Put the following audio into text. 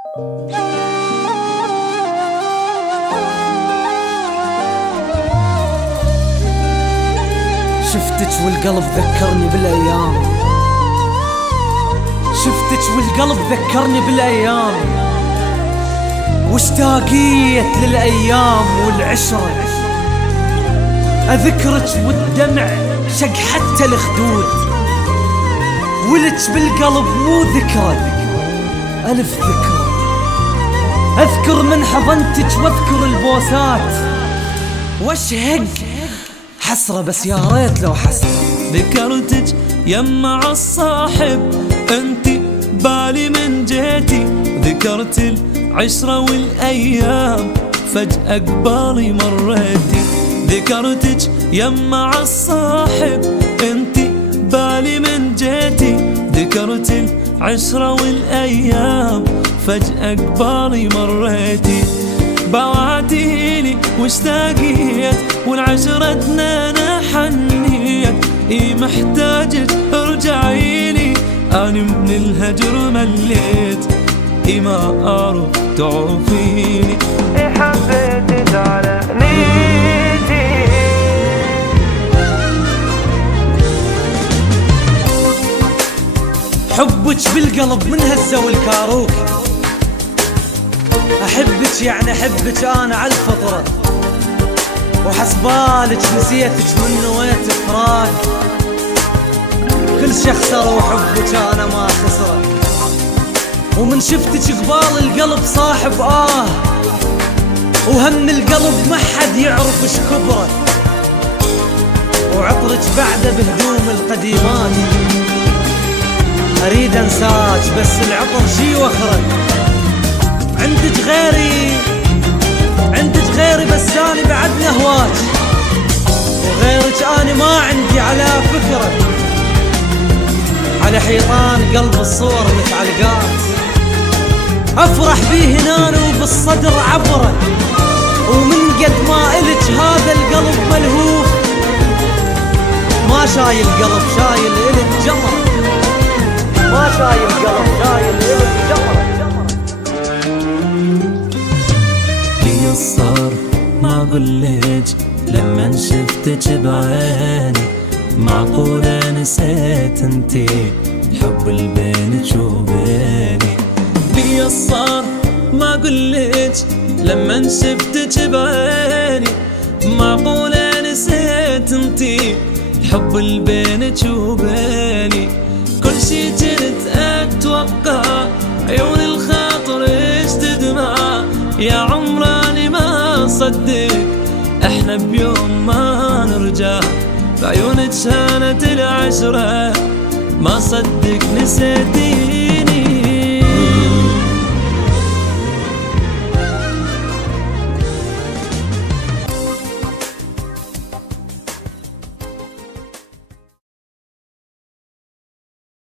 شفتك والقلب ذكرني بالأيام، شفتك والقلب ذكرني بالأيام، واشتاقيت للأيام والعشرة. أذكرك والدمع شق حتى الخدود، ولك بالقلب مو ذكرى ألف ذكرى. أذكر من حضنتك واذكر البوسات، واشهق حسرة بس يا ريت لو حسرة. ذكرتك يمع الصاحب انتي بالي من جيتي، ذكرت العشرة والايام فجأة قبالي مريتي. ذكرتك يمع الصاحب انتي بالي من جيتي، ذكرت العشرة والايام فجأة قبالي مريتي. بوعتيلي واشتاقيت والعشرتنا انا حنيت، اي محتاجك ارجعيلي اني من الهجر مليت، اي ما اعرف تعوفيني، اي حبيتك على نيتي. حبك بالقلب من هزة والكاروك، أحبك يعني أحبك أنا على الفطرة، وحسبالك نسيتك من نويت فراق. كل شي خسر وحبك أنا ما خسره، ومن شفتك قبال القلب صاحب وهم القلب ما حد يعرف ايش كبره، وعطرك بعده بهدوم القديمات. أريد أنساك بس العطر شي وخرك، عندك غيري عندك غيري بس أنا بعد نهواك، وغيرك أنا ما عندي على فكرة. على حيطان قلب الصور متعلقات، أفرح بيه هنا وبالصدر عبره، ومن قد ما إلك هذا القلب ملهوف، ما شايل قلب شايل إلك جمرة، ما شايل قلب شايل إلك جمرة. لي صار ما قلتش لما شفتك بعيني، معقولة نسيت انتي الحب اللي بينك وبيني. لي صار ما قلتش لما شفتك بعيني، معقولة نسيت انتي الحب اللي بينك وبيني. كل شي كنت اتوقع عيون الخاطر ايش تدمع، يا عمراني ما صدق احنا بيوم ما نرجع. بعيونك شانت العشرة ما صدق نسيتي.